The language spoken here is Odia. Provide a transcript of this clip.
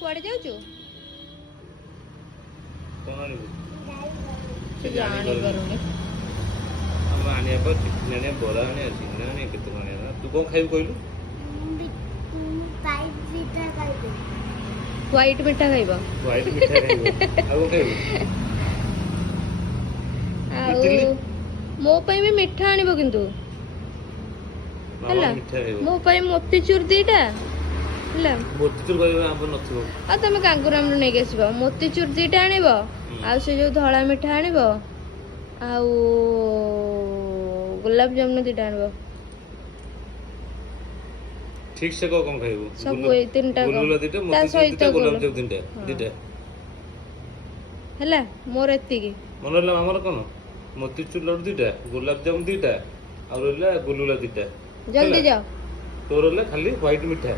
କୁଆଡେ ଯାଉଛୁ? କଣ ଆଣିବୁ? ସେ ଜାଣିପାରୁନି। ଆମେ ଆଣିବା ପରେ ଟିଫିନ୍ ଆଣିବା, ବରା ଆଣିବା, ସିଙ୍ଗଡ଼ା ଆଣିବା, କେତେ କଣ ଆଣିବା। ତୁ କଣ ଖାଇବୁ କହିଲୁ? ହ୍ୱାଇଟ୍ ମିଠା ଖାଇବ? ହ୍ୱାଇଟ୍ ମିଠା ଖାଇବ। ଆଉ କଣ ଖାଇବୁ? ଆଉ ଇଟିଲି? ମୋ ପାଇଁ ବି ମିଠା ଆଣିବ କିନ୍ତୁ ମାମା ହେଲା। ମିଠା ଖାଇବ। ମୋ ପାଇଁ ମୋତିଚୁର ଦିଟା ହେଲା। ମୋତିଚୁର କହିବା ଆମର ନଥିବ। ଆଉ ତମେ କାଙ୍ଗୁରାମରୁ ନେଇକି ଆସିବ। ମୋତିଚୁର ଦିଟା ଆଣିବ, ଆଉ ସେ ଯୋଉ ଧଳା ମିଠା ଆଣିବ, ଆଉ ଗୋଲାପ ଜାମୁନ ଦିଟା ଆଣିବ। ଠିକ ସେ କହ କଣ ଖାଇବୁ? ସବୁ ଏଇ ତିନିଟା ଗୁଲୁଗୁଲା ଦିଟା, ତା ମୋତିଚୁର ସହିତ ଦିଟା, ଗୋଲାପ ଜାମୁ ଦିଟା ଦିଟା ହେଲା। ମୋର ଏତିକି ମନେ ରହିଲା। ଆମର କଣ? ମୋତିଚୁର ଲଡୁ ଦିଟା, ଗୋଲାପ ଜାମୁ ଦିଟା, ଆଉ ରହିଲା ଗୁଲୁଗୁଲା ଦିଟା। ଜଲ୍ଦି ଯାଅ। ତୋର ରହିଲା ଖାଲି ହ୍ୱାଇଟ୍ ମିଠା।